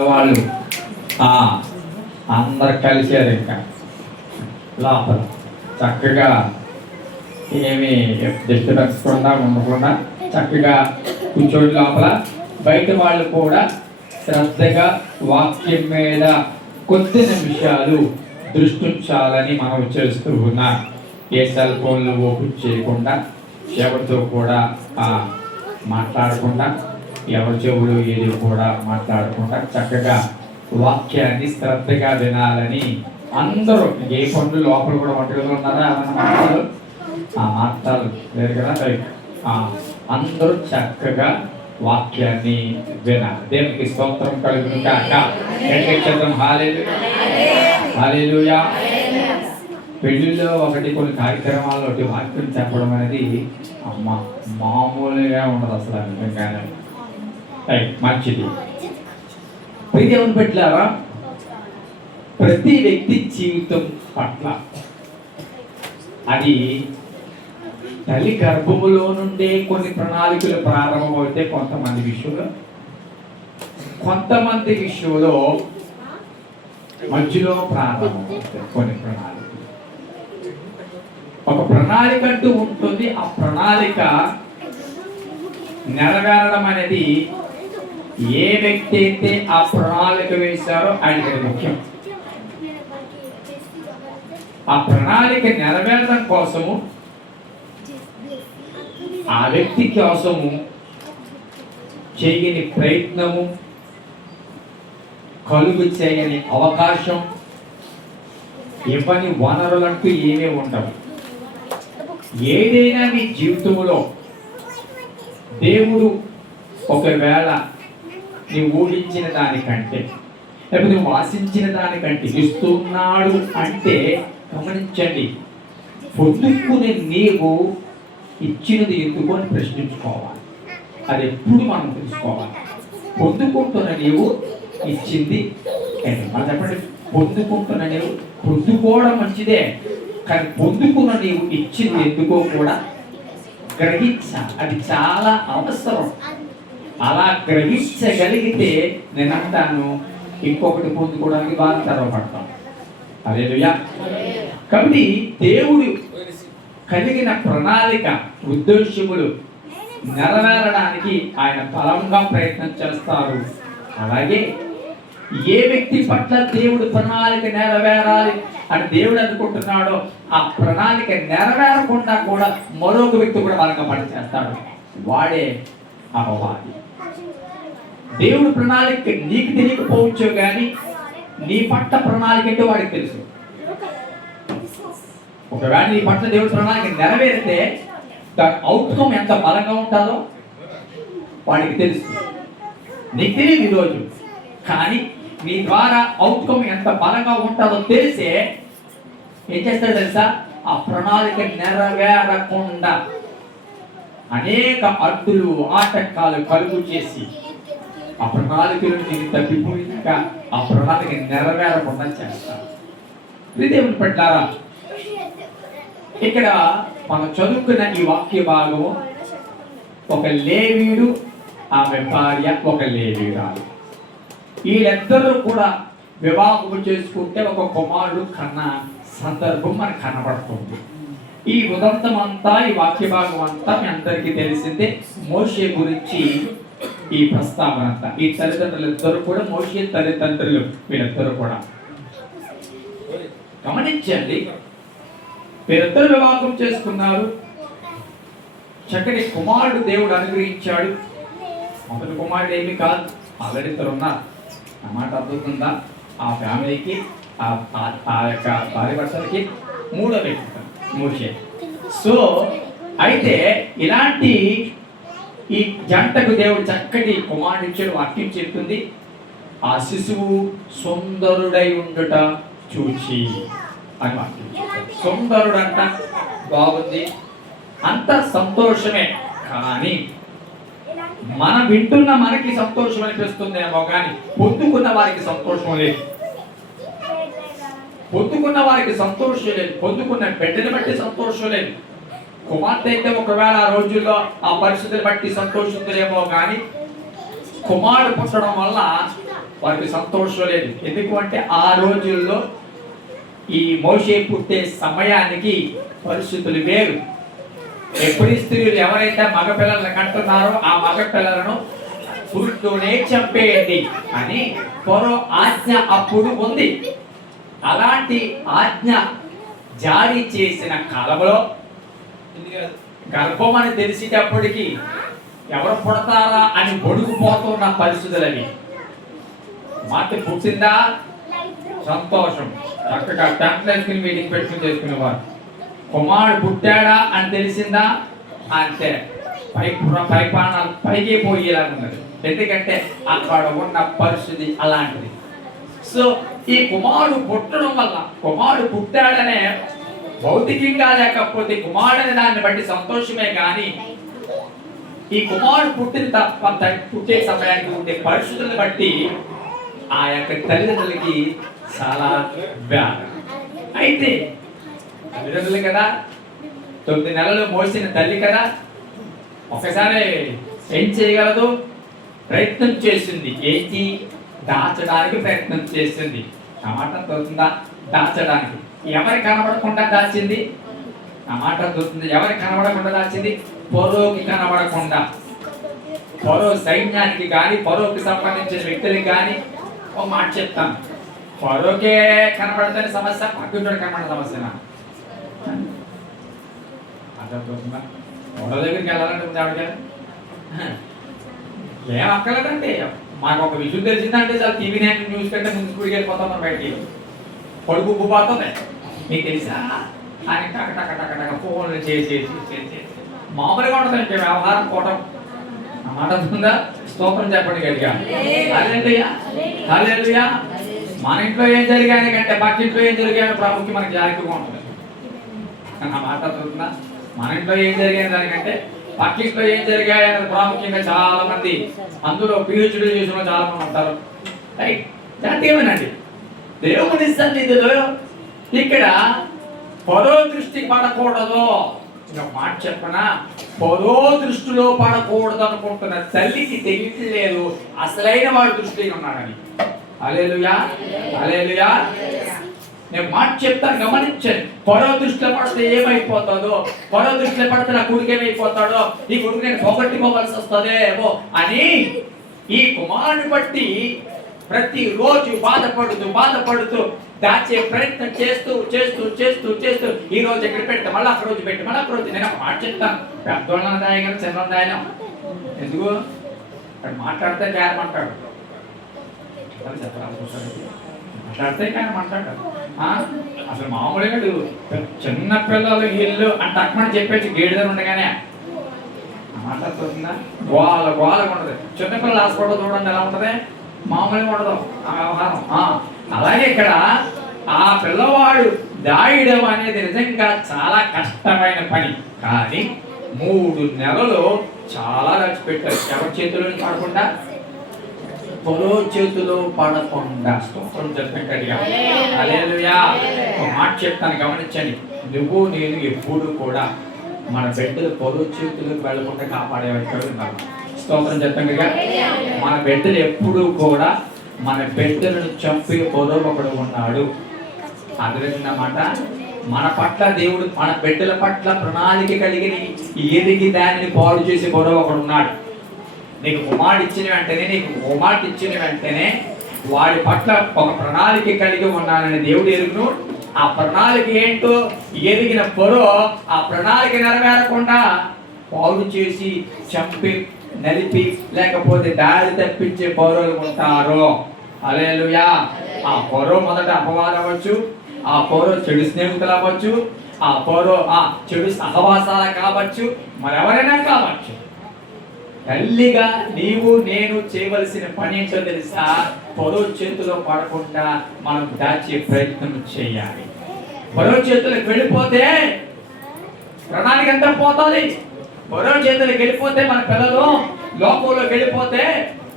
వాళ్ళు అందరు కలిసారు. ఇంకా లోపల చక్కగా ఏమి డిస్టర్బెన్స్ ఉండకుండా చక్కగా కూర్చోండి లోపల. బయట వాళ్ళు కూడా శ్రద్ధగా వాక్యం మీద కొద్ది నిమిషాలు దృష్టి ఉంచాలని మనం చేస్తూ ఉన్నాం. ఏ సెల్ ఫోన్లు ఓపెన్ చేయకుండా, ఎవరితో కూడా మాట్లాడకుండా, ఎవరి చెవులు ఏది కూడా మాట్లాడకుండా చక్కగా వాక్యాన్ని శ్రద్ధగా వినాలని అందరూ. ఏ పనులు లోపల కూడా వంటలు ఉన్నారా మాటలు మాట్లాడాలి లేదు కదా. అందరూ చక్కగా వాక్యాన్ని వినాలి. దేవునికి స్తోత్రం కలుగును కాక. హల్లెలూయా. పెళ్లిలో కొన్ని కార్యక్రమాల్లో వాక్యం చెప్పడం అనేది మామూలుగా ఉండదు అసలు. నిజంగానే మంచిది. దేవుని పెట్టారా, ప్రతి వ్యక్తి జీవితం పట్ల అది తల్లి గర్భములో నుండే కొన్ని ప్రణాళికలు ప్రారంభమవుతాయి. కొంతమంది విషయంలో మధ్యలో ప్రారంభమవుతాయి కొన్ని ప్రణాళికలు. ఒక ప్రణాళిక అంటూ ఉంటుంది. ఆ ప్రణాళిక నెరవేరడం అనేది ఏ వ్యక్తి అయితే ఆ ప్రణాళిక వేశారో ఆయనకి ముఖ్యం. ఆ ప్రణాళిక నెరవేరడం కోసము, ఆ వ్యక్తి కోసము చేయని ప్రయత్నము, కలుగు చేయని అవకాశం, ఇవ్వని వనరులంటూ ఏమీ ఉండవు. ఏదైనా మీ జీవితంలో దేవుడు ఒకవేళ నీవు ఊహించిన దానికంటే, లేకపోతే నువ్వు ఆశించిన దానికంటే ఇస్తున్నాడు అంటే గమనించండి. పొందుకునే నీవు ఇచ్చినది ఎందుకు అని ప్రశ్నించుకోవాలి. అది ఎప్పుడు మనం తెలుసుకోవాలి. పొందుకుంటున్న నీవు ఇచ్చింది మనం చెప్పండి. పొందుకుంటున్న నీవు, పొందుకోవడం మంచిదే, కానీ పొందుకున్న నీవు ఇచ్చింది ఎందుకో కూడా గ్రహించాలి. అది చాలా అవసరం. అలా గ్రహించగలిగితే నేనంటాను ఇంకొకటి పొందుకోవడానికి బాగా తెరవబడతాం. హల్లెలూయా. కాబట్టి దేవుడు కలిగిన ప్రణాళిక, ఉద్దేశములు నెరవేరడానికి ఆయన బలంగా ప్రయత్నం చేస్తారు. అలాగే ఏ వ్యక్తి పట్ల దేవుడు ప్రణాళిక నెరవేరాలి అని దేవుడు అనుకుంటున్నాడో ఆ ప్రణాళిక నెరవేరకుండా కూడా మరొక వ్యక్తి కూడా బలంగా పనిచేస్తాడు. వాడే అపవాది. దేవుడు ప్రణాళిక నీకు తెలియకపోవచ్చు, కానీ నీ పట్ల ప్రణాళిక అంటే వాడికి తెలుసు. ఒకవేళ నీ పట్ల దేవుడి ప్రణాళిక నెరవేరితే దాని అవుట్కమ్ ఎంత బలంగా ఉంటుందో వాడికి తెలుసు. నీకు తెలియదు ఈరోజు, కానీ నీ ద్వారా అవుట్కమ్ ఎంత బలంగా ఉంటుందో తెలిసే ఏం చేస్తాడు తెలుసా? ఆ ప్రణాళిక నెరవేరకుండా అనేక అడ్డులు, ఆటంకాలు కలుగు చేసి ఆ ప్రణాళికలు నేను తప్పిపోయినాక ఆ ప్రణాళిక నెరవేరకుండా చేస్తాను. దేవుని పట్టారా, ఇక్కడ మనం చదువుకున్న ఈ వాక్య భాగము ఒక లేవీయుడు, ఆమె భార్య ఒక లేవీయురాలు, వీళ్ళిద్దరూ కూడా వివాహం చేసుకుంటే ఒక కుమారుడు కన్న సందర్భం మనకు కనబడుతుంది. ఈ ఉదంతం అంతా, ఈ వాక్య భాగం అంతా మీ అందరికీ తెలిసిందే. మోషే గురించి ఈ ప్రస్తావన అంతా. ఈ తల్లిదండ్రులు ఇద్దరు కూడా మోషే తల్లిదండ్రులు, వీళ్ళిద్దరూ కూడా గమనించండి. వీరిద్దరు వివాహం చేసుకున్నారు. చక్కటి కుమారుడు దేవుడు అనుగ్రహించాడు. మొదటి కుమారుడు ఏమి కాదు, ఆల్రెడీ ఇద్దరు ఉన్నారు అన్నమాట. అర్థవుతుందా? ఆ ఫ్యామిలీకి, ఆ యొక్క భార్య భర్తలకి మూడో వ్యక్తి మోషే. సో అయితే ఇలాంటి ఈ జంటకు దేవుడు చక్కటి కుమారుడు ఇచ్చాడు. వాక్యం చెప్తుంది, ఆ శిశువు సుందరుడై ఉండుట చూచి అని వాక్యం చెప్తుంది. సుందరుడు అంట, బాగుంది, అంత సంతోషమే. కానీ మనం వింటున్న మనకి సంతోషం అనిపిస్తుందేమో, కానీ పొందుకున్న వారికి సంతోషం లేదు. పొందుకున్న వారికి సంతోషం లేదు. పొందుకున్న బిడ్డని బట్టి సంతోషం లేదు. కుమార్తె అయితే ఒకవేళ ఆ రోజుల్లో ఆ పరిస్థితిని బట్టి సంతోషించలేమో, కానీ కుమారుడు పుట్టడం వల్ల వారికి సంతోషం లేదు. ఎందుకు అంటే ఆ రోజుల్లో ఈ మోషే పుట్టే సమయానికి పరిస్థితులు వేరు. ఎప్పుడు స్త్రీలు ఎవరైతే మగపిల్లలను కంటున్నారో ఆ మగపిల్లలను పురుషులనే చంపేయండి అని ఫరో ఆజ్ఞ అప్పుడు ఉంది. అలాంటి ఆజ్ఞ జారీ చేసిన కాలంలో గర్భం అని తెలిసేటప్పటికి ఎవరు పుడతారా అని గొడుగుపోతున్న పరిస్థితులని. మాట పుట్టిందా సంతోషం, చక్కగా టెంట్లెస్కి మీటింగ్ పెట్టుకుని చేసుకునేవారు. కుమారుడు పుట్టాడా అని తెలిసిందా అంతే, పైపానాలు పైకి పోయేలాగున్నది. ఎందుకంటే అక్కడ ఉన్న పరిస్థితి అలాంటిది. సో ఈ కుమారుడు పుట్టడం వల్ల, కుమారుడు పుట్టాడనే భౌతికంగా లేకపోతే కుమారుడనే దాన్ని బట్టి సంతోషమే కానీ ఈ కుమారుడు పుట్టే సమయానికి ఉండే పరిస్థితులను బట్టి ఆ యొక్క తల్లిదండ్రులకి చాలా బాధ. అయితే తల్లిదండ్రులు కదా, 9 నెలలు మోసిన తల్లి కదా, ఒకసారి ఏం చేయగలదు? ప్రయత్నం చేసింది. ఏంటి? దాచడానికి ప్రయత్నం చేసింది. టమాటా దొరుకుతుందా? దాచడానికి. ఎవరి కనబడకుండా దాచింది? టమాటా దొరుకుతుంది. ఎవరి కనబడకుండా దాచింది? ఫరోకి కనబడకుండా. ఫరో సైన్యానికి కానీ ఫరోకి సంబంధించిన వ్యక్తులకు కానీ ఒక మాట చెప్తాను, ఫరోకే కనబడతాని సమస్య, పక్కన కనబడే సమస్యనా? అర్థమవుతుందా? ఫరో దగ్గరికి వెళ్ళాలంటే ఉంది ఆవిడ ఏం అక్కర్లేదంటే, మాకు ఒక విషయం తెలిసిందంటే చాలా టీవీ నైన్ న్యూస్ కంటే ముందు స్కూల్కి వెళ్ళిపోతాం మనం బయటికి. పొడుగు ఉబ్బిపోతుంది. మీకు తెలుసా? ఆయన టక టక టక టక ఫోన్లు చేసి మామూలుగా ఉంటుందంటే వ్యవహారం కోటం. మాట ఉందా? స్తోత్రం చెప్పండి గట్టిగా. హల్లెలూయా, హల్లెలూయా. మన ఇంట్లో ఏం జరిగాయి కంటే పక్కింట్లో ఏం జరిగాయో ప్రాముఖ్యం మనకి జాగ్రత్తగా ఉంటుంది. నా మాట ఉందా? మన ఇంట్లో ఏం జరిగాయి దానికంటే పక్కింట్లో ఏం జరిగాయి అనేది ప్రాముఖ్యంగా చాలా మంది, అందులో పిహెచ్డీ చేసిన చాలా మంది ఉంటారు. రైట్, జాతీయమేనండి. దేవుని సన్నిధిలో ఇక్కడ ఫరో దృష్టి పడకూడదు. ఇంకా మాట చెప్పనా, ఫరో దృష్టిలో పడకూడదు అనుకుంటున్న తల్లికి తెలియట్లేదు అసలైన వాడు దృష్టిలో ఉన్నాడని. హల్లెలూయా, హల్లెలూయా. నేను మాట చెప్తాను, గమనించండి. ఫరో దృష్టిలో పడితే ఏమైపోతుందో, ఫరో దృష్టిలో పడితే నా కొడుకు ఏమైపోతాడో, ఈ కొడుకు నేను పోగొట్టుకోవాల్సి వస్తుందేమో అని ఈ కుమారుని బట్టి ప్రతిరోజు బాధపడుతూ దాచే ప్రయత్నం చేస్తూ ఈ రోజు ఎక్కడ పెడితే మళ్ళీ అక్కడ రోజు పెట్టి మళ్ళీ అక్కడ రోజు. నేను మాట చెప్తాను, పెద్దోళ్ళని దాయగలను, చిన్నోళ్ళని దాయలేం. ఎందుకు? అక్కడ మాట్లాడితే చేరమంటాడు, మాట్లాడితే కానీ మాట్లాడాడు. అసలు మామూలుగా చిన్న పిల్లలు ఇల్లు అంటే అక్కమని చెప్పేసి గేడుదని ఉండగానే మాట్లాడుతుందా? గోల ఉండదు. చిన్నపిల్లలు హాస్పిటల్ చూడండి ఎలా ఉంటుంది, మామూలుగా ఉండదు ఆ వ్యవహారం. అలాగే ఇక్కడ ఆ పిల్లవాడు దాయడం అనేది నిజంగా చాలా కష్టమైన పని. కానీ 3 నెలలు చాలా రచ్చి పెట్టారు. ఎవరి చేతిలో పడకుండా, ఫరో చేతిలో పడకుండా. స్తోత్రం చెప్పినట్టుగా. హల్లెలూయా. ఒక మాట చెప్తాను, గమనించండి. నువ్వు నేను ఎప్పుడు కూడా మన బిడ్డలు ఫరో చేతులకు వెళ్ళకుండా కాపాడే వ్యక్తులు ఉన్నారు. స్తోత్రం చెప్పండిగా. మన బిడ్డలు ఎప్పుడు కూడా మన బిడ్డలను చంపే ఫరో ఒకడు ఉన్నాడు. అదృష్టమాట. మన పట్ల దేవుడు మన బిడ్డల పట్ల ప్రణాళిక కలిగి ఎదిగి దానిని పాడు చేసే ఫరో ఒకడు ఉన్నాడు. నీకు కుమారుడు ఇచ్చిన వెంటనే వాడి పట్ల ఒక ప్రణాళిక కలిగి ఉన్నానని దేవుడు ఎరుగును. ఆ ప్రణాళిక ఏంటో ఎదిగిన ఫరో ఆ ప్రణాళిక నెరవేరకుండా పాడు చేసి చంపి నలిపి లేకపోతే దారి తప్పించే ఫరోలు ఉంటారు. హల్లెలూయా. ఆ ఫరో మొదట అపవాదం అవ్వచ్చు, ఆ ఫరో చెడు స్నేహితులు అవ్వచ్చు, ఆ ఫరో చెడు సహవాసాలు కావచ్చు, మరెవరైనా కావచ్చు. తల్లిగా నీవు నేను చేయవలసిన పని ఏంటో తెలుసా? ఫరో చేతిలో పడకుండా మనం దాచే ప్రయత్నం చేయాలి. ఫరో చేతులకు వెళ్ళిపోతే ప్రణాళిక అంతా పోతుంది. ఫరో చేతులకు వెళ్ళిపోతే మన పిల్లలు లోకంలో వెళ్ళిపోతే,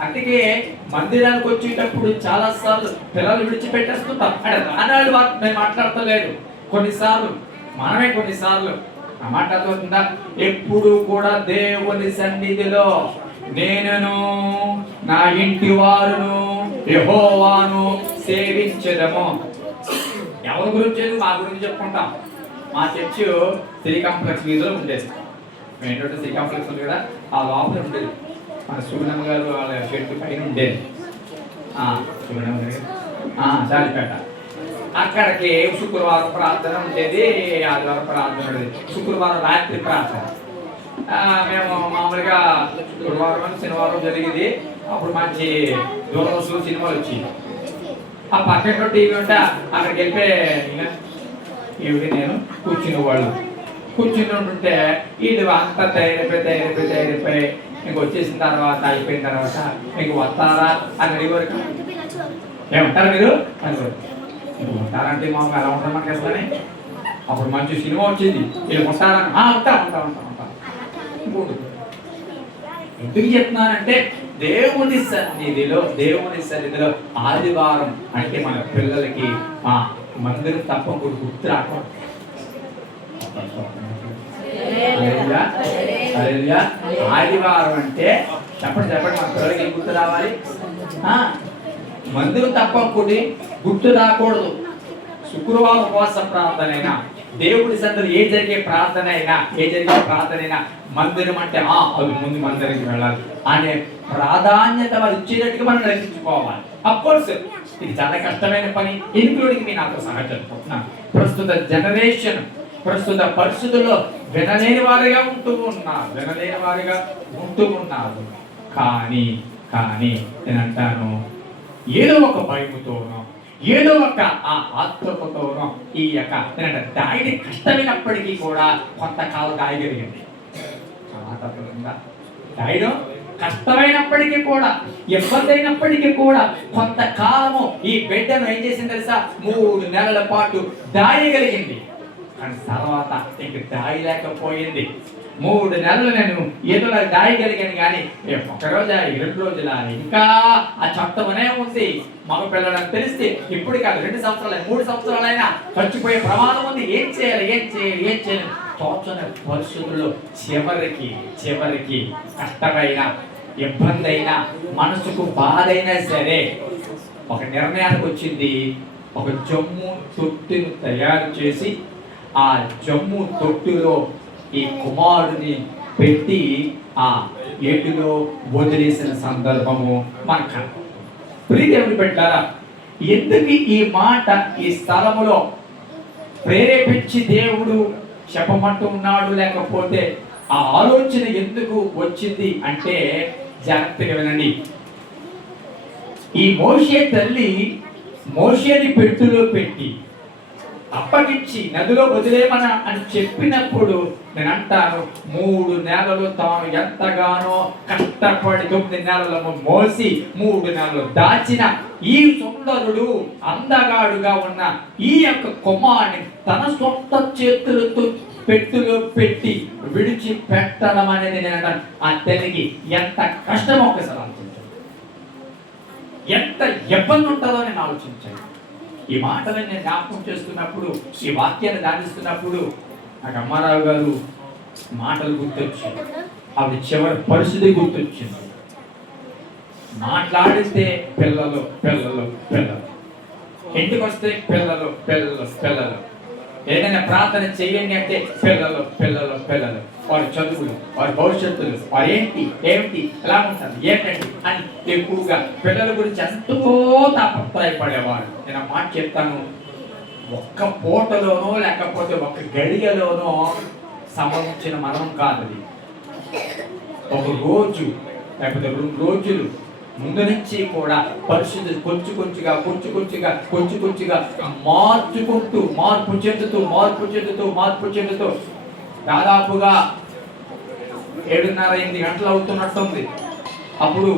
అందుకే మందిరానికి వచ్చేటప్పుడు చాలా సార్లు పిల్లలు విడిచిపెట్టేస్తుంటాం. అంటే రానాళ్ళు మేము మాట్లాడతలేదు, కొన్నిసార్లు మాట్లాడుతుందా? ఎప్పుడు కూడా దేవుని సన్నిధిలో నేనును నా ఇంటి వారును యెహోవాను సేవించెదము. ఎవరి గురించి మా గురించి చెప్పుకుంటాం. మా చర్చ్ శ్రీ కాంప్లెక్స్ వీధిలో ఉండేది. ఏంటంటే శ్రీ కాంప్లెక్స్ ఉంది కదా, ఆ లోపల ఉండేది. మన సుగుణమ్మ గారు వాళ్ళ చెట్టు పైన ఉండేది. సుగుణమ్మ గారు చాలిపేట. అక్కడికి శుక్రవారం ప్రార్థన ఉండేది, ఆదివారం ప్రార్థన ఉండేది, శుక్రవారం రాత్రి ప్రార్థన. మేము మామూలుగా శుక్రవారం శనివారం జరిగేది. అప్పుడు మంచి దూరదర్శనం సినిమాలు వచ్చి ఆ పక్కన టీవీ ఉంటే అక్కడికి వెళ్ళిపోయి ఇవి నేను కూర్చునేవాళ్ళు. కూర్చుంటుంటే వీళ్ళు అంతా తయారైపోయి ఇంక వచ్చేసిన తర్వాత అయిపోయిన తర్వాత మీకు వస్తారా అని అడిగేవారు. ఏమంటారు మీరు అని ఉంటారంటే మాకు ఎలా ఉంటారు మనకి అసలు. అప్పుడు మంచి సినిమా వచ్చింది, వీళ్ళు ఉంటారని ఉంటా. ఎందుకు చెప్తున్నానంటే దేవుని సన్నిధిలో ఆదివారం అంటే మన పిల్లలకి మందిరం తప్ప కూడా గుర్తు రాకూడదు. ఆదివారం అంటే చెప్పండి మన పిల్లలకి ఏం గుర్తు రావాలి? మందిరం తప్ప కూడా గుర్తు రాకూడదు. శుక్రవారం ఉపవాస ప్రార్థన అయినా, దేవుడి సందర్భంలో ఏ జరిగే ప్రార్థన అయినా మందిరం అంటే అది ముందు మందిరానికి వెళ్ళాలి అనే ప్రాధాన్యత మరి ఇచ్చేటట్టుగా మనం రక్షించుకోవాలి. అఫ్కోర్స్ ఇది చాలా కష్టమైన పని, ఇన్క్లూడింగ్ మీ నాతో సహా చెప్పుకుంటున్నాను. ప్రస్తుత పరిస్థితుల్లో వినలేని వారిగా ఉంటూ ఉన్నారు. కానీ నేను అంటాను, ఏదో ఒక భయముతోనో ఏదో ఒక ఆత్మతోనో ఈ యొక్క దాడి కష్టమైనప్పటికీ కూడా కొంతకాలం దాయగలిగింది. దాయడం కష్టమైనప్పటికీ కూడా, ఇబ్బంది అయినప్పటికీ కూడా కొంతకాలము ఈ బిడ్డను ఏం చేసింది తెలుసా? 3 నెలల పాటు దాయగలిగింది. కానీ తర్వాత ఇంక దాయలేకపోయింది. 3 నెలలు నేను ఏదో దాయగలిగాను, కానీ ఒకరోజా 2 రోజులా ఇంకా ఆ చట్టమనే ఉంది. మగ పిల్లలని తెలిస్తే ఇప్పుడు కాదు 2 సంవత్సరాలు 3 సంవత్సరాలైనా చచ్చిపోయే ప్రమాదం ఉంది. ఏం చేయాలి తోచని పరిస్థితుల్లో చివరికి కష్టమైన, ఇబ్బంది అయినా, మనసుకు బాధ అయినా సరే ఒక నిర్ణయానికి వచ్చింది. ఒక జమ్ము తొట్టును తయారు చేసి ఆ జమ్ము తొట్టులో ఈ కుమారుని పెట్టి ఆ ఏటిలో వదిలేసిన సందర్భము మనకు. ప్రియదేవుని పెట్టారా, ఎందుకు ఈ మాట ఈ స్థలములో ప్రేరేపించి దేవుడు చెప్పమంటూ ఉన్నాడు, లేకపోతే ఆ ఆలోచన ఎందుకు వచ్చింది అంటే జాగ్రత్తగా వినండి. ఈ మోషే తల్లి మోషేని పెట్టులో పెట్టి అప్పగించి నదిలో వదిలేమన అని చెప్పినప్పుడు నేను అంటాను, 3 నెలలు తాను ఎంతగానో కష్టపడి 9 నెలలు మోసి 3 నెలలు దాచిన ఈ సుందరుడు అందగాడుగా ఉన్న ఈ యొక్క కుమారుని తన సొంత చేతులతో పెట్టులో పెట్టి విడిచి పెట్టడం అనేది నేను అంటాను, అతనికి ఎంత కష్టమో ఒకసారి ఆలోచించాను, ఎంత ఇబ్బంది ఉంటుందో నేను ఆలోచించాను. ఈ మాటలను నేను జ్ఞాపకం చేస్తున్నప్పుడు, ఈ వాక్యాన్ని ధ్యానిస్తున్నప్పుడు నాకు అమ్మారావు గారు మాటలు గుర్తొచ్చింది. ఆవిడ చివరి పరిస్థితి గుర్తొచ్చింది. మాట్లాడితే పిల్లలు ఇంటికి వస్తే పిల్లలు ఏదైనా ప్రార్థన చేయండి అంటే పిల్లలు వారి చదువులు, వారి భవిష్యత్తులు, వారు ఏమిటి ఎలా ఉంటుంది ఏంటండి అని ఎక్కువగా పిల్లల గురించి ఎంతో తాపత్రయపడేవారు. నేను ఆ మాట చెప్తాను, ఒక్క పూటలోనో లేకపోతే ఒక్క గడియలోనో సంభవించిన మరణం కాదు అది. ఒక రోజు లేకపోతే 2 రోజులు ముందు నుంచి కూడా పరిస్థితి కొంచెంగా మార్పు చెందుతూ దాదాపుగా 7:30-8 గంటలు అవుతున్నట్టుంది. అప్పుడు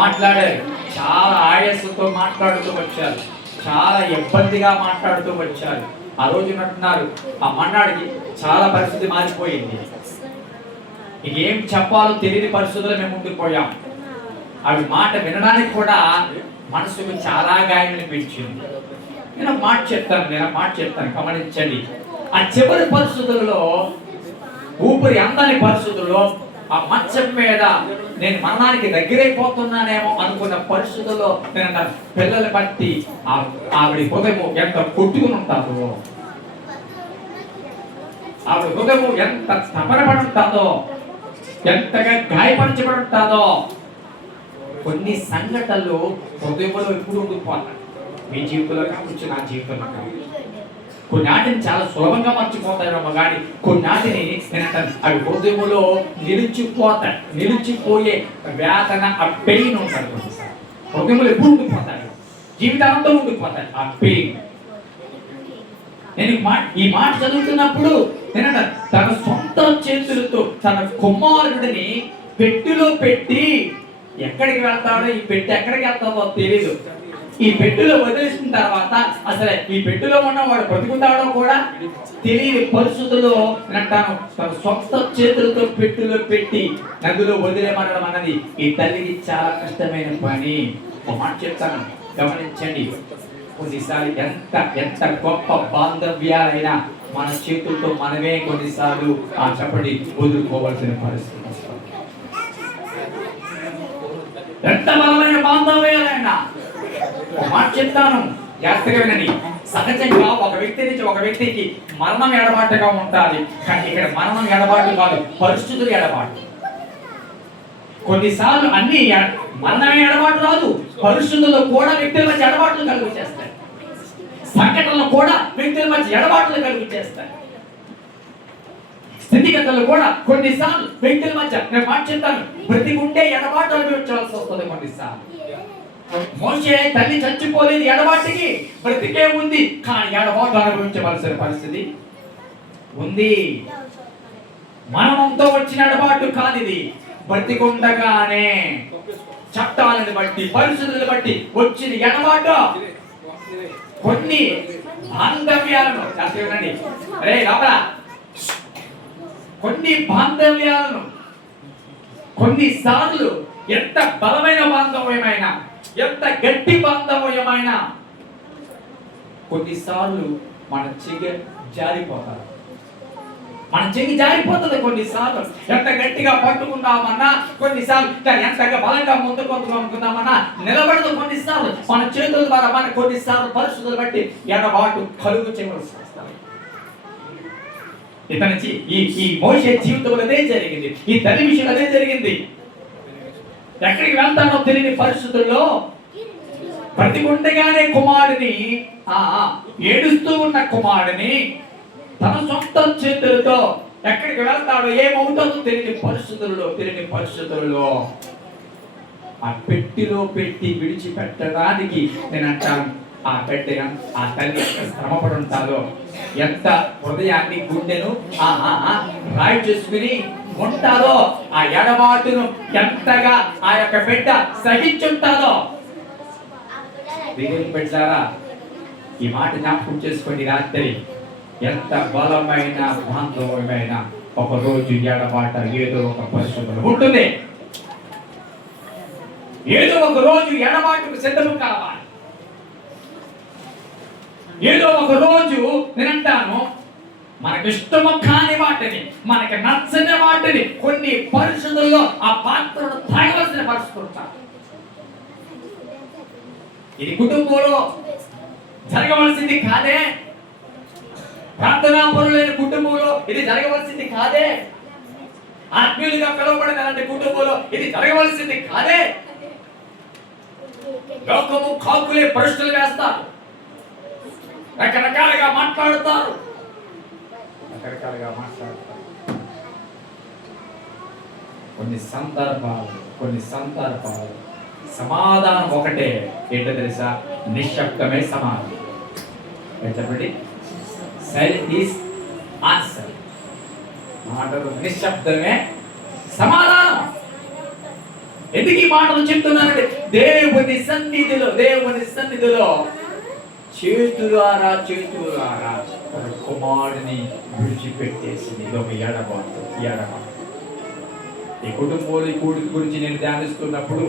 మాట్లాడారు, చాలా ఆయాసంతో మాట్లాడుతూ వచ్చారు, చాలా ఇబ్బందిగా మాట్లాడుతూ వచ్చారు. ఆ రోజు అంటున్నారు, ఆ మన్నాడికి చాలా పరిస్థితి మారిపోయింది. ఏం చెప్పాలో తెలియని పరిస్థితుల్లో మేము ఉండిపోయాం. అవి మాట వినడానికి కూడా మనసుకు చాలా గాయం అనిపించింది. నేను మాట చెప్తాను గమనించండి. ఆ చివరి పరిస్థితుల్లో, ఊపిరి అందని పరిస్థితుల్లో ఆ మంచం మీద నేను మరణానికి దగ్గరైపోతున్నానేమో అనుకున్న పరిస్థితుల్లో నేను పిల్లలు బట్టి ఆవిడ హృదయం ఎంత కొట్టుకుని ఉంటాదో, ఆవిడ హృదయం ఎంత స్తమరపడి ఉంటుందో, ఎంతగా గాయపరచబడి ఉంటుందో. కొన్ని సంఘటనలు హృదయంలో ఎప్పుడు ఉండిపోతాయి. మీ జీవితంలో కావచ్చు, నా జీవితంలో కావచ్చు. కొన్నిటిని చాలా సులభంగా మర్చిపోతాయేమో కానీ కొన్నిటిని నేనంటాను అవి హృదయంలో నిలిచిపోయే వేదన, ఆ పెయిన్ ఉంటాడు. హృదయంలో ఎప్పుడు ఉండిపోతాడు, జీవితాంతం ఉండిపోతాడు ఆ పెయిన్. నేను ఈ మాట చదువుతున్నప్పుడు నేనంటాను తన సొంత చేతులతో తన కుమారుడిని పెట్టెలో పెట్టి, ఎక్కడికి వెళ్తాడో ఈ పెట్టె ఎక్కడికి వెళ్తాడో తెలీదు. ఈ పెట్టెలో వదిలేసిన తర్వాత అసలు ఈ పెట్టెలో ఉన్నవాడు బ్రతుకుతాడో కూడా తెలియని పరిస్థితుల్లో అంటాను తన సొంత చేతులతో పెట్టెలో పెట్టి నదిలో వదిలేమనడం అన్నది ఈ తల్లికి చాలా కష్టమైన పని. ఒక మాట చెప్తాను, గమనించండి. కొన్నిసార్లు ఎంత గొప్ప బాంధవ్యాలైనా మన చేతులతో మనమే కొన్నిసార్లు ఆ చెప్పండి వదులుకోవాల్సిన పరిస్థితి. ఎంత బలమైన బాంధవ్యాలైనా మాట చెప్తాను, జాగ్రత్తగా వినండి. సహజంగా ఒక వ్యక్తి నుంచి ఒక వ్యక్తికి మరణం ఎడబాటుగా ఉంటుంది. కానీ ఇక్కడ మరణం ఎడబాటు కాదు, పరిస్థితులు ఎడబాటు. కొన్నిసార్లు అన్ని మరణమే ఎడబాటు రాదు, పరిస్థితుల్లో కూడా వ్యక్తుల మధ్య ఎడబాట్లు కలుగు చేస్తాయి. సంఘటనలు కూడా వ్యక్తుల మధ్య ఎడబాట్లు కలుగు చేస్తాయి. స్థితిగతులు కూడా కొన్నిసార్లు వ్యక్తుల మధ్య, నేను మాట చెప్తాను, బ్రతికుంటే ఎడబాటు అనుభవించాల్సి వస్తుంది. కొన్నిసార్లు మోషే తల్లి చచ్చిపోలేదు ఎడబాటుకి, బ్రతికే ఉంది కానీ ఎడబాటు అనుభవించవలసిన పరిస్థితి ఉంది. మరణంతో వచ్చిన ఎడబాటు కాదు ఇది, బ్రతికుండగానే చట్టాలను బట్టి పరిస్థితులను బట్టి వచ్చిన ఎడబాటు. కొన్ని బాంధవ్యాలను అరే లోపల కొన్ని బాంధవ్యాలను కొన్నిసార్లు ఎంత బలమైన బాంధవ్యమైనా, ఎంత గట్టి బాంధవ్యమైనా కొన్నిసార్లు మన చెయ్యి జారిపోతారు. మన చెయ్యి జారిపోతుంది. కొన్నిసార్లు ఎంత గట్టిగా పట్టుకుందామన్నా, కొన్నిసార్లు ఎంతగా బలంగా ముందుకు అనుకుందామన్నా నిలబడదు. కొన్నిసార్లు మన చేతుల ద్వారా మన కొన్నిసార్లు పరిస్థితులు బట్టి ఎడబాటు కలుగు చేయవలసి వస్తుంది. ఇతని ఈ మోషే జీవితంలో అదే జరిగింది, ఈ తల్లి విషయంలో అదే జరిగింది. ఎక్కడికి వెళ్తానో తెలియని పరిస్థితుల్లో బ్రతికుండగానే కుమారుని, ఏడుస్తూ ఉన్న కుమారుని తన సొంత చేతులతో ఎక్కడికి వెళ్తాడో ఏమవుతుందో తెలియని పరిస్థితుల్లో ఆ పెట్టిలో పెట్టి విడిచిపెట్టడానికి నేను అంటాను ఆ పెట్టె ఆ తల్లి ఎంత శ్రమపడి ఉంటాదో, ఎంత హృదయాన్ని గుండెను రాయి చేసుకుని ఉంటారో, ఆ ఎడబాటును ఎంతగా ఆ యొక్క బిడ్డ సహించుంటారో. దేవుని బిడ్డలారా, ఈ మాట జ్ఞాపకం చేసుకోండి. రాత్రి ఎంత బలమైన బాంధవ్యమైన ఒక రోజు ఎడబాట ఏదో ఒక పరిస్థితులు ఉంటుంది. ఏదో ఒక రోజు ఎడబాటుకు సిద్ధము కావాలి. ఏదో ఒక రోజు నేనంటాను మనకు ఇష్టము కాని వాటిని, మనకి నచ్చని వాటిని కొన్ని పరిస్థితుల్లో ఆ పాత్రను తాగవలసిన పరిస్థితులు ఉంటాయి. ఇది కుటుంబంలో జరగవలసింది కాదే, ప్రార్థనా పరులైన కుటుంబంలో ఇది జరగవలసింది కాదే, ఆత్మీయులుగా పిలువబడిన అలాంటి కుటుంబంలో ఇది జరగవలసింది కాదే. లోకము కాకులే ప్రశ్నలు వేస్తారు, రకరకాలుగా మాట్లాడతారు. కొన్ని సందర్భాలు సమాధానం ఒకటే, ఏంటో తెలుసా? నిశ్శబ్దమే సమాధానం. చెప్పండి, సైలెంట్ ఈస్ ఆన్సర్. మాటలు నిశ్శబ్దమే సమాధానం. ఎందుకు ఈ మాటలు చెప్తున్నానంటే దేవుని సన్నిధిలో చేతులారా తన కుమారుని విడిచిపెట్టేసింది. ఇది ఒక ఎడబాటు. ఈ కుటుంబంలో ఈ కూడికి గురించి నేను ధ్యానిస్తున్నప్పుడు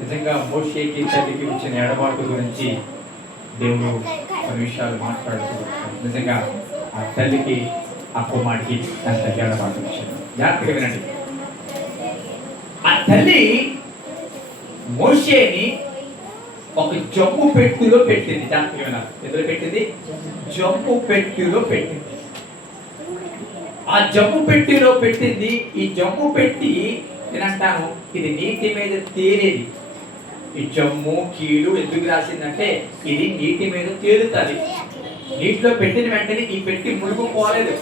నిజంగా మోషేకి తల్లికి వచ్చిన ఎడబాటు గురించి దేవుడు కొన్ని విషయాలు మాట్లాడుతున్నాడు. నిజంగా ఆ తల్లికి ఆ కుమారుడికి అంత ఎడబాటు వచ్చింది. జాగ్రత్తగా వినండి. తల్లి మోషేని ఒక జమ్ము పెట్టిలో పెట్టింది. ఎందులో పెట్టింది? జమ్ము పెట్టిలో పెట్టింది. ఆ జమ్ము పెట్టిలో పెట్టింది. ఈ జమ్ము పెట్టి నేను అంటాను, ఇది నీటి మీద తేలేది. ఈ జమ్ము కీలు ఎందుకు రాసిందంటే ఇది నీటి మీద తేలుతుంది. నీటిలో పెట్టిన వెంటనే ఈ పెట్టి మునిగిపోలేదు,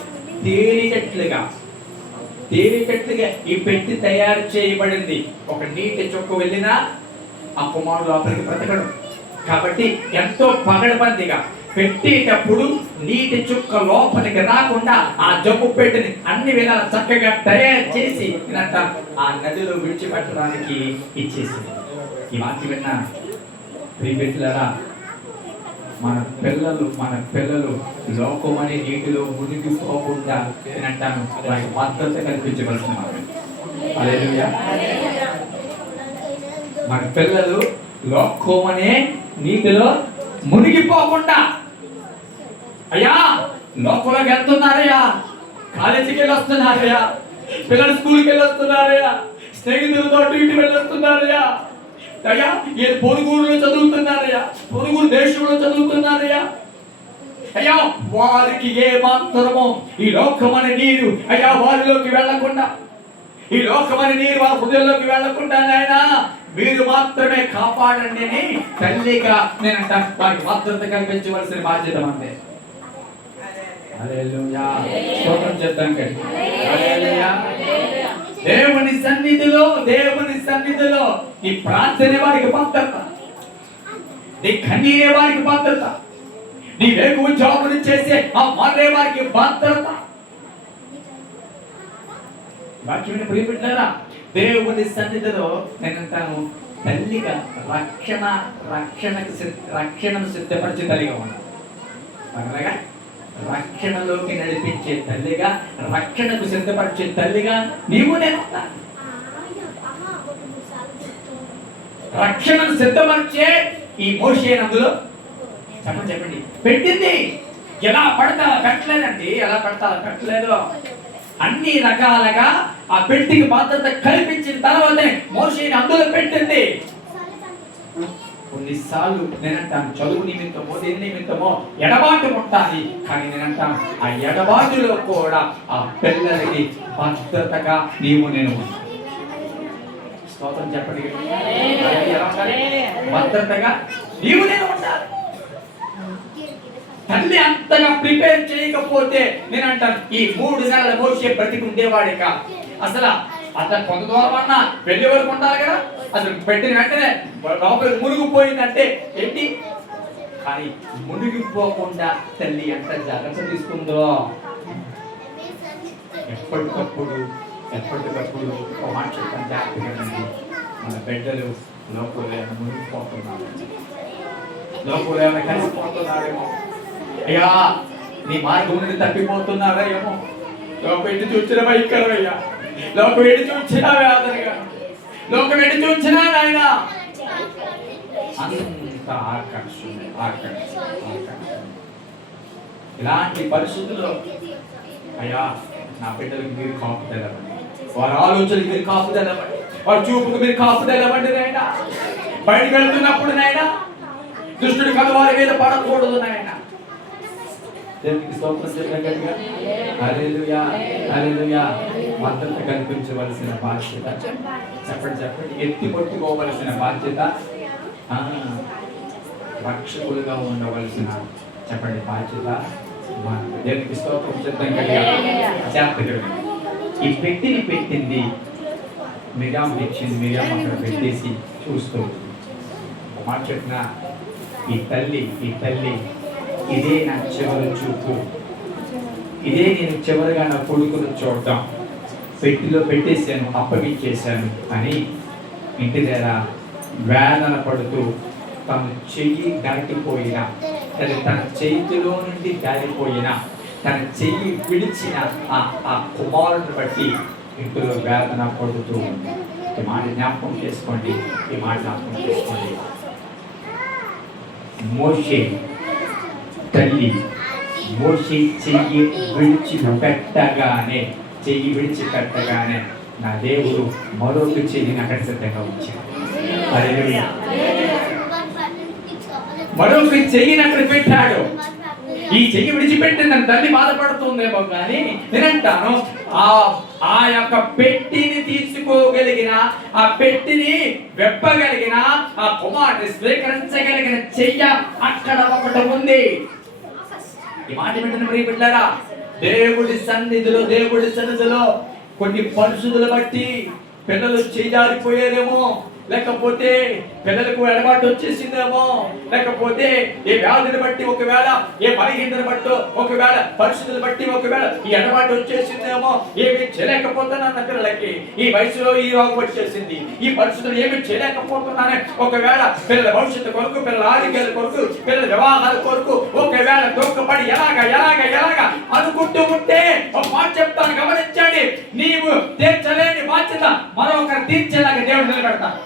తేలినట్లుగా ఈ పెట్టి తయారు చేయబడింది. ఒక నీటి చుక్క వెళ్ళినా ఆ కుమారుడు లోపలికి బ్రతకడు. కాబట్టి ఎంతో పగడబందిగా పెట్టేటప్పుడు నీటి చుక్క లోపలికి రాకుండా ఆ జమ్ము పెట్టిని అన్ని విధాలు చక్కగా తయారు చేసి ఆ నదిలో విడిచిపెట్టడానికి ఇచ్చేసింది. ఈ వాక్యం విన్నా ప్రియమిత్రులారా, మన పిల్లలు లోకమనే నీటిలో మునిగిపోకుండా అంటాను వారికి భద్రత కల్పించవలసిన హల్లెలూయా. మన పిల్లలు లోకమనే నీటిలో మునిగిపోకుండా, అయ్యా లోకంలోకి వెళ్తున్నారయ్యా, కాలేజీకి వెళ్ళి వస్తున్నారయ్యా, పిల్లలు స్కూల్కి వెళ్ళి వస్తున్నారయ్యా, స్నేహితులతో ఇంటి వెళ్ళి వస్తున్నారయ్యా, అయ్యా ఏ పొరుగురులో చదువుతున్నారయ్యా, పొరుగురు దేశంలో చదువుతున్నారయ్యా, అయ్యా వారికి ఏ మాత్రమో ఈ లోకమనే నీరు అయ్యా వారిలోకి వెళ్లకుండా, ఈ లోకమనే నీరు వారి హృదయంలోకి వెళ్లకుండా నాయనా మీరు మాత్రమే కాపాడండి అని తల్లిగా నేనంట వారికి భద్రత కల్పించవలసిన బాధ్యత అంతే. హల్లెలూయా. స్తోత్రం చేద్దాం. హల్లెలూయా. దేవుని సన్నిధిలో నీ ప్రార్థన వారికి భద్రత, నీ కన్నీరే వారికి భద్రత, నీ వేకువ జాబులు చేసే ఆ మర్రే వారికి భద్రత. వాక్యం ప్రియమిత్రులారా, దేవుని సన్నిధిలో నేనంటాను తల్లిగా రక్షణను సిద్ధపరిచే తల్లిగా ఉన్నాను. అనగా రక్షణలోకి నడిపించే తల్లిగా, రక్షణకు సిద్ధపరిచే తల్లిగా నీవు నేను రక్షణను సిద్ధపరిచే ఈ మోషే అందులో చెప్పండి పెట్టింది. ఎలా పడతా పెట్టలేదండి, ఎలా పడతా పెట్టలేదు. అన్ని రకాలుగా ఆ పెట్టికి భద్రత కల్పించిన తర్వాతే మోషేని అందులో పెట్టింది. కొన్నిసార్లు నేనంటాను చదువు నిమిత్తమో దేని నిమిత్తమో ఎడబాటు ఉంటాయి, కానీ నేనంటాను ఆ ఎడబాటులో కూడా ఆ పిల్లలకి భద్రతగా నీవు నేను స్తోత్రం చెప్పండి. భద్రతగా నీవు నేను ఉండాలి. తల్లి అంతగా ప్రిపేర్ చేయకపోతే నేనంటాను ఈ 3 నెలల మోషే బ్రతికి ఉండేవాడిక. అసలు కొంత దూరం అన్నా వెళ్ళే వరకు ఉండాలి కదా. అసలు పెట్టిన వెంటనే లోపలికి మునిగిపోయిందంటే ఏంటి? కానీ మునిగిపోకుండా తల్లి ఎంత జాగ్రత్త తీసుకుందో. ఎప్పటికప్పుడు ఒక మాట చెప్పండి జాగ్రత్తగా, మన బిడ్డలు లోపల మునిగిపోతున్నారు, లోపల ఏమైనా కలిసిపోతున్నారేమో, అయ్యా నీ మార్గం నుండి తప్పిపోతున్నారా ఏమో, లోకం ఎటు చూచిన భయంకరమయ్యా, లోకం ఎటు చూచినా వేదనగా, లోకం ఎటు చూచినా నాయన అంత ఆకర్షణ. ఇలాంటి పరిస్థితుల్లో అయ్యా నా బిడ్డలకు మీరు కాపుదలవ్వండి, వారి ఆలోచనలకు మీరు కాపుదలవ్వండి, వారి చూపుకు మీరు కాపుదలవ్వండి నాయన. బయటకు వెళ్తున్నప్పుడు నాయన దుష్టుడి కథ వారి మీద పడకూడదు నాయన. దేవునికి స్తోత్రం చెప్పగలిగా. హల్లెలూయా, హల్లెలూయా. భద్రత కల్పించవలసిన బాధ్యత చెప్పండి ఎత్తి పట్టుకోవలసిన బాధ్యత, రక్షకులుగా ఉండవలసిన చెప్పండి బాధ్యత. దేవునికి స్తోత్రం చెప్పగలిగా. ఈ పెట్టింది మిరియాం ఇచ్చింది, మిరియాం అక్కడ పెట్టేసి చూస్తూ మాట చెప్పిన ఈ తల్లి ఇదే నా చివరి చూపు, ఇదే నేను చివరిగా నా కొడుకును చూడటం, పెట్టిలో పెట్టేశాను, అప్పగించేశాను అని ఇంటి దగ్గర వేదన పడుతూ తన చెయ్యి దాటిపోయినా, తన చేతిలో నుండి దారిపోయినా, తన చెయ్యి విడిచిన ఆ కుమారుని బట్టి ఇంట్లో వేదన పడుతూ ఈ మాట జ్ఞాపకం చేసుకోండి. మోషే తల్లి మోషే చెయ్యి విడిచిపెట్టగానే నా దేవుడు మరొక చెయ్యిని అక్కడ సిద్ధంగా ఉంచాడు. హల్లెలూయా. మరొక చెయ్యిని అక్కడ పెట్టాడు. ఈ చెయ్యి విడిచిపెట్టిందని తల్లి బాధపడుతుందేమో కానీ నేనంటాను, ఆ యొక్క పెట్టిని తీసుకోగలిగిన, ఆ పెట్టిని వెప్పగలిగిన, ఆ కుమారుని స్వీకరించగలిగిన చెయ్య అక్కడ ఒకటి ఉంది. ఈ మాట వింటున్న ప్రియ బిడ్డలారా, దేవుడి సన్నిధిలో కొన్ని పరిస్థితులు బట్టి పిల్లలు చేజారిపోయేదేమో, లేకపోతే పిల్లలకు ఎడబాటు వచ్చేసిందేమో, లేకపోతే ఏ వ్యాధిని బట్టి, ఒకవేళ ఏ బలహీనతను బట్టి, ఒకవేళ పరిస్థితులు బట్టి ఒకవేళ ఈ ఎడబాటు వచ్చేసిందేమో, ఏమి చేయలేకపోతున్నాను పిల్లలకి, ఈ వయసులో ఈ రోగం వచ్చేసింది, ఈ పరిస్థితులు ఏమి చేయలేకపోతున్నానే, ఒకవేళ పిల్లల భవిష్యత్తు కొరకు, పిల్లల ఆరోగ్యాల కొరకు, పిల్లల వివాహాల కొరకు ఒకవేళ దుఃఖపడి ఎలాగా అనుకుంటూ ఉంటే ఒక మాట చెప్తాను, గమనించండి. నీవు తీర్చలేని బాధ్యత మరొకరు తీర్చేలాగా దేవుడు నిలబెడతాడు.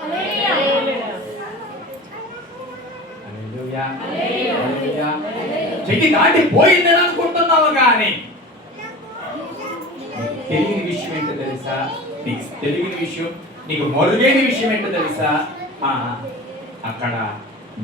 చెయ్యి దాటిపోయిందని అనుకుంటున్నావు కానీ తెలియని విషయం ఏంటో తెలుసా? నీకు తెలియని విషయం, నీకు మరుగైన విషయం ఏంటో తెలుసా? అక్కడ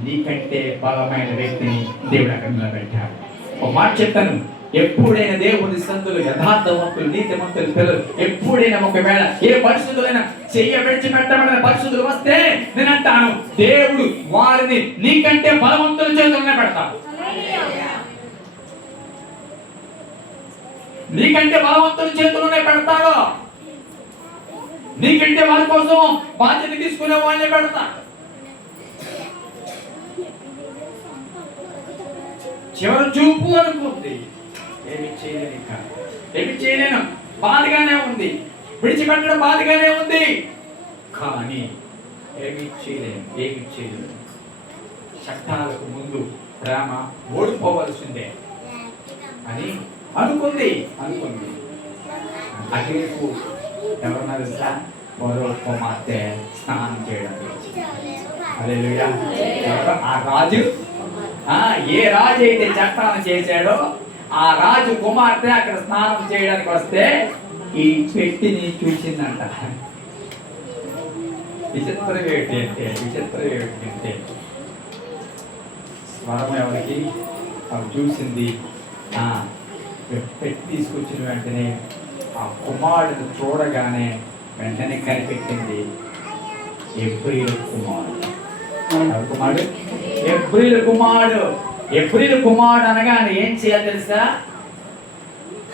నీకంటే బలమైన వ్యక్తిని దేవుడు అక్కడ నిలబెట్టాడు. ఒక మాట చెప్తాను, ఎప్పుడైనా దేవుని సంతులు, యథార్థవంతులు, నీతిమంతులు పిల్లలు ఎప్పుడైనా ఒకవేళ ఏ పరిస్థితులైనా చెయ్య విడిచిపెట్టబడిన పరిస్థితులు వస్తే నేనంటాను, దేవుడు వారిని నీకంటే బలవంతుల చేతుల్లోనే పెడతాడు. నీకంటే బలవంతుల చేతుల్లోనే పెడతాడు. నీకంటే వారి కోసం బాధ్యత తీసుకునే వాళ్ళని పెడతాడు. చివరి చూపు అనుకుంది, ఏమి చేయలేను, బాధగానే ఉంది, విడిచిపెట్టడం బాధగానే ఉంది, కానీ ఏమి చేయలేను. చట్టాలకు ముందు ప్రేమ ఓడిపోవలసిందే అని అనుకుంది. అఖిలకు ఎవరన్నారు తెలుసా? మరో కుమార్తె స్నానం చేయడానికి. హల్లెలూయా. ఆ రాజు, ఏ రాజు అయితే చట్టాన్ని చేశాడో ఆ రాజు కుమార్తె అక్కడ స్నానం చేయడానికి వస్తే ఈ పెట్టిని చూసిందంట. విచిత్రం ఏంటంటే స్వరం ఎవరికి అవి చూసింది. పెట్టి తీసుకొచ్చిన వెంటనే ఆ కుమారుడు చూడగానే వెంటనే కనిపెట్టింది ఎబ్రీలు కుమారుడు. ఎబ్రీలు కుమారుడు అనగానే ఏం చేయాలి తెలుసా?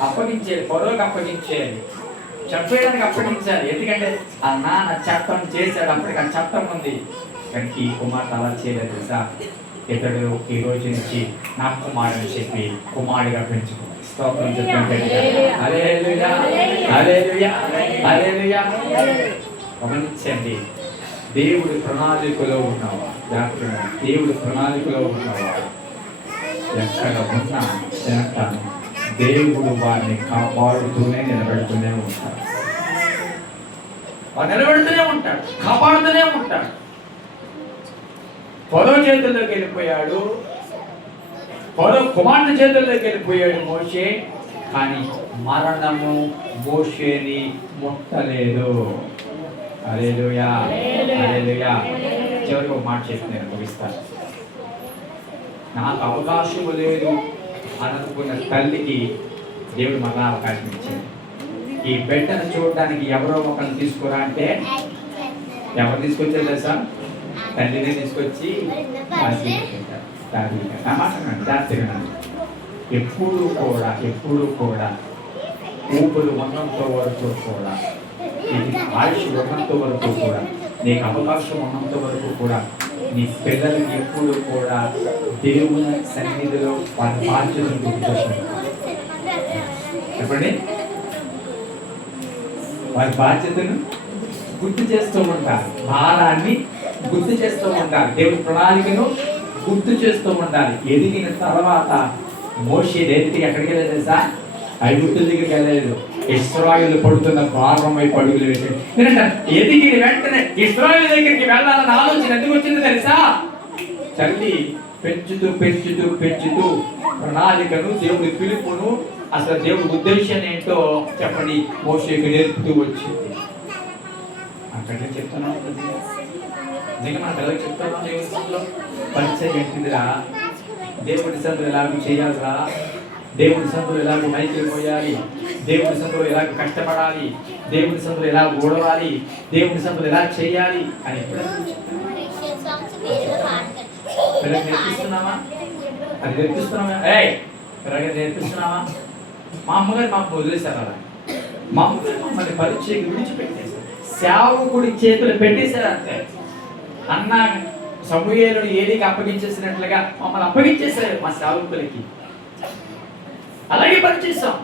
అప్పగించేది, పొరవకు అప్పగించేది, చెప్పేయడానికి అప్పగించాలి. ఎందుకంటే ఆ నాన్న చట్టం చేశాడు, అప్పటికి ఆ చట్టం ఉంది. కానీ ఈ కుమార్తె అలా చేయలేదు తెలుసా? ఇతడు ఈ రోజు నుంచి నా కుమారుని చెప్పి కుమారుడిగా పెంచుకో. స్తోత్రం చెప్పండి. హల్లెలూయా, హల్లెలూయా, హల్లెలూయా. గమనించండి, దేవుడి ప్రణాళికలో ఉన్నావా? దేవుడి ప్రణాళికలో ఉన్నావా? ఎక్కడ ఉన్నా తినటాను దేవుడు వారిని కాపాడుతూనే నిలబెడుతూనే ఉంటాడు. కాపాడుతూనే ఉంటాడు. పొరవ చేతుల్లోకి వెళ్ళిపోయాడు, పొరవ కుమార్తె చేతుల్లోకి వెళ్ళిపోయాడు మోషే. కానీ మరణము మోషేని ముట్టలేదు. హల్లెలూయా, హల్లెలూయా. చివరికి ఒక మాట చెప్పి నేను ముగిస్తాను. నాకు అవకాశం లేదు అని అనుకున్న తల్లికి దేవుడు మరలా అవకాశం ఇచ్చాడు. ఈ బిడ్డను చూడడానికి ఎవరో ఒకరిని తీసుకురా అంటే ఎవరు తీసుకొచ్చారు తెలుసా? తల్లిని తీసుకొచ్చి జాగ్రత్తగా ఎప్పుడు కూడా ఊపులు ఉన్నంత వరకు కూడా, ఆయుష్ ఉన్నంత వరకు కూడా, నీకు అవకాశం ఉన్నంత వరకు కూడా నీ పిల్లలకి ఎప్పుడు కూడా దేవుని సన్నిధిలో వారి బాధ్యతను గుర్తుచేస్తుంది. చెప్పండి, వారి బాధ్యతను గుర్తు చేస్తూ ఉంటారు, భారాన్ని గుర్తు చేస్తూ ఉంటారు, దేవుడి ప్రణాళికను గుర్తు చేస్తూ ఉండాలి. ఎదిగిన తర్వాత మోషే డైరెక్ట్గా ఎక్కడికి వెళ్ళలేదు తెలుసా? ఐగుప్తు దగ్గరికి వెళ్ళలేదు. ఇశ్రాయేలు పడుతున్న భారం వైపు అడుగులు వేసాడు. ఎదిగిన వెంటనే ఇశ్రాయేలు దగ్గరికి వెళ్ళాలన్న ఆలోచన ఎందుకు వచ్చిందో తెలుసా? తల్లి పెంచుతూ ప్రణాళికను, దేవుడి పిలుపును, అసలు దేవుడి ఉద్దేశం ఏంటో చెప్పండి మోషేకు నేర్పుతూ వచ్చింది. అక్కడే చెప్తున్నాం నిజంగా మన పిల్లలకి చెప్తున్నాం దేవుడి సందులో పరిచయం ఏంటిదిరా, దేవుడి సందులో ఎలాగో చేయాలిరా, దేవుడి సందులో ఎలాగో మైకి పోయాలి, దేవుడి సందులో ఎలాగ కష్టపడాలి, దేవుడి సందులో ఎలా ఓడవాలి, దేవుడి సందులో ఎలా చేయాలి అని పిల్లలకి నేర్పిస్తున్నామా? అది నేర్పిస్తున్నామా? పిల్లలకి నేర్పిస్తున్నామా? మా అమ్మగారు మాకు వదిలేశారు అలా. మా అమ్మగారు మమ్మల్ని పరీక్షకి విడిచిపెట్టేశారు, సేవకుడి చేతులు పెట్టేశారు అంతే. అన్న సమూయేలుని ఏలికి అప్పగించేసినట్లుగా మమ్మల్ని అప్పగించేశారు మా సేవకులకి. అలాగే పనిచేస్తాం,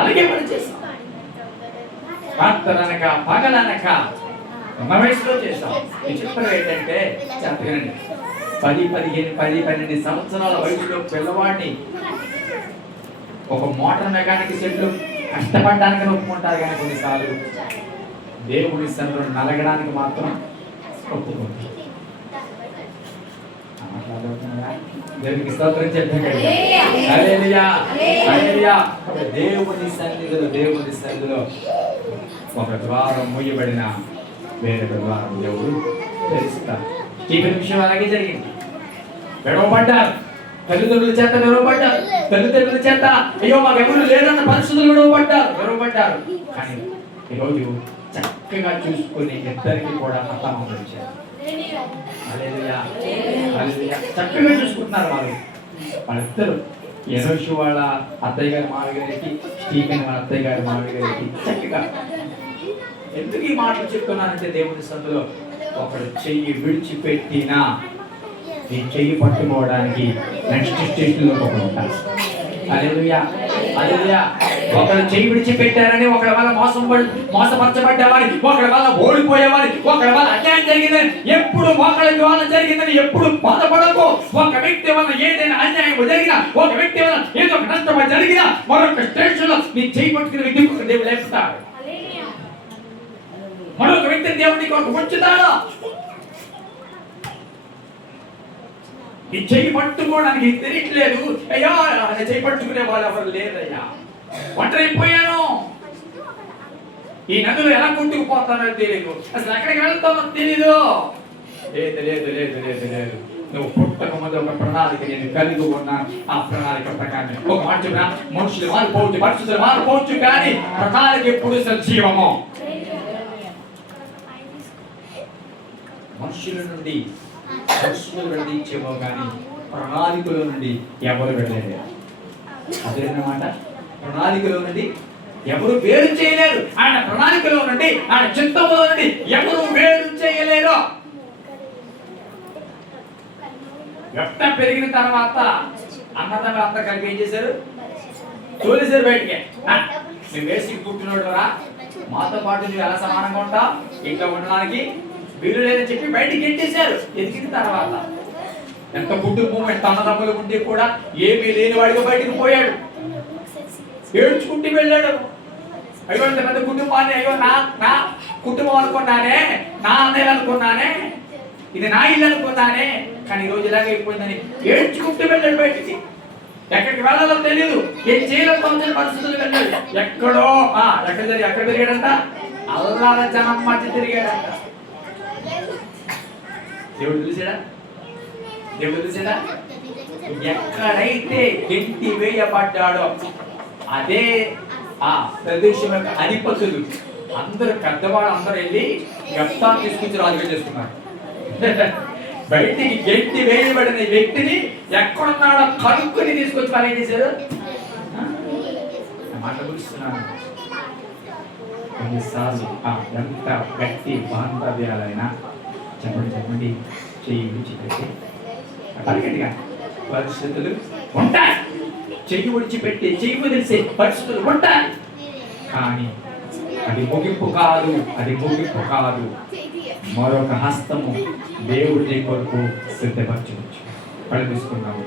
అలాగే పనిచేస్తాం. రాత్రనక పగలనక ఉన్న వయసులో చేస్తాం. విచిత్రం ఏంటంటే చెప్పగలండి, 10-12 సంవత్సరాల వయసులో పిల్లవాడిని ఒక మోటార్ మెకానిక్ సెట్లు కష్టపడడానికి ఒప్పుకుంటారు, కానీ కొన్నిసార్లు దేవుడి సన్నిధిలో నలగడానికి మాత్రం ఒప్పుకుంటారు. దేవునికి స్తోత్రం చెప్పండి. హల్లెలూయా, హల్లెలూయా. దేవుని సన్నిధిలో ఒక ద్వారం మూయబడిన వేరొక ద్వారం దేవుడు తెరుస్తారు. ఈ విషయం అలాగే జరిగింది. విడవబడ్డారు, తల్లిదండ్రుల చేత విడవబడ్డారు, తల్లిదండ్రుల చేత అయ్యో మాకు ఎవరు లేదన్న పరిస్థితులు విడవబడ్డారు. కానీ ఈరోజు చక్కగా చూసుకుని ఇద్దరికి కూడా మతం వచ్చారు. హల్లెలూయా, హల్లెలూయా. చక్కగా చూసుకుంటున్నారు వాళ్ళిద్దరు. యెహోషువ వాళ్ళ అత్తయ్య గారి మామగారికి, స్టీఫెన్ వాళ్ళ అత్తయ్య గారి మామగారికి చక్కగా. ఎందుకు ఈ మాటలు చెప్తున్నానంటే దేవుని సందులో ఒకడు చెయ్యి విడిచిపెట్టినా ఈ చెయ్యి పట్టుకోవడానికి నెక్స్ట్ స్టేషన్లో ఒకడు ఉంటారు. హల్లెలూయా, హల్లెలూయా. ఒకరు చెయ్యి విడిచిపెట్టారని ఒకరి వల్ల మోసపరచబడ్డేవారి, ఒకరి వల్ల ఓడిపోయేవారి, ఒకరి వల్ల అన్యాయం జరిగిందని ఎప్పుడు ఒకరికి వల్ల జరిగిందని ఎప్పుడు బాధపడకు. ఒక వ్యక్తి వల్ల ఏదైనా అన్యాయం జరిగినా, ఒక వ్యక్తి వల్ల ఏదో ఒక నష్టం జరిగినా మరొక స్టేషన్ లో నీ చెయ్యి పట్టుకునే వ్యక్తి దేవుడు లేపుతాడు. మరొక వ్యక్తి దేవుడికి ఒక ఉంచుతాడు. ఈ చెయ్యి పట్టుకోవడానికి తెలియట్లేదు, అయ్యా చెయ్యి పట్టుకునే వాళ్ళు ఎవరు లేదయ్యా, ఒంటరైపోయాను, ఈ నదులు ఎలా కొట్టుకుపోతానో తెలియదు, అసలు ఎక్కడికి వెళ్తానో తెలీదు. లేదు లేదు లేదు లేదు లేదు నువ్వు పుట్టక ముందు ఒక ప్రణాళిక నేను కలిగి ఉన్నాను. ఆ ప్రణాళిక ప్రకారం ఒక మాట చెప్పిన, మనుషులు మారిపోవచ్చు, పరిస్థితులు మారిపోవచ్చు, కానీ ప్రణాళిక ఎప్పుడు సజీవము. మనుషుల నుండి పరిస్థితులు వెళ్ళించేమో కానీ ప్రణాళికలో నుండి ఎవరు వెళ్ళలేరు. అదేనమాట, ప్రణాళికలో నుండి ఎవరు వేరు చేయలేరు. ఆయన ప్రణాళికలో నుండి, ఆయన చిత్తంలో నుండి ఎవరు వేరు చేయలేరు. వ్యక్త పెరిగిన తర్వాత అన్నదమ్ములు అంతా కలిపి ఏం చేశారు? తోలేశారు బయటికి. నువ్వు వేసి కూర్చున్నాడు రా, మాతో పాటు నువ్వు ఎలా సమానంగా ఉంటావు, ఇంట్లో ఉండడానికి వీలు లేదని చెప్పి బయటికి ఎట్టేశారు. ఎదిగిన తర్వాత ఎంత కుటుంబం, ఎంత అన్నదమ్ములు ఉంటే కూడా ఏమీ లేని వాడిగా బయటకు పోయాడు, ఏడ్చుకుంటూ వెళ్ళాడు. అయ్యో ఇంత పెద్ద కుటుంబాన్ని, అయ్యో నా కుటుంబం అనుకున్నానే, నా అన్నయ్యలు అనుకున్నానే, ఇది నా ఇల్లు అనుకున్నానే, కానీ ఈ రోజు ఇలాగే అయిపోయిందని ఏడ్చుకుంటూ వెళ్ళాడు బయటికి. ఎక్కడికి వెళ్ళాలో తెలియదు, ఏం చేయాలో తోచని పరిస్థితులు వెళ్ళాడు. ఎక్కడ తిరిగాడంట? అల్లాల జనం మధ్య తిరిగాడంట. దేవుడు తెలిసాడా? దేవుడు తెలిసాడా? ఎక్కడైతే గెంటి వేయబడ్డాడో అదే ఆ ప్రదేశం యొక్క అధిపతులు అందరు పెద్దవాళ్ళు అందరూ వెళ్ళి యెఫ్తా తీసుకొచ్చి రాజుగా చేసుకున్నారు. బయటికి గెంటి వేయబడిన వ్యక్తిని ఎక్కడున్నాడో కనుక్కొని తీసుకొచ్చి వాళ్ళు ఏం చేశారు? మాట గురిస్తున్నాను. కొన్నిసార్లు ఎంత గట్టి బాంధవ్యాలైనా చెప్పండి చెయ్యి విడిచిపెట్టి పరిగెట్టిగా పరిస్థితులు ఉంటాయి. చెయ్యి విడిచిపెట్టి చెయ్యి వదిలిసే పరిస్థితులు ఉంటాయి, కానీ అది ముగింపు కాదు. మరొక హస్తము దేవుడి కొరకు సిద్ధపరచవచ్చు. పడి తీసుకున్నాము.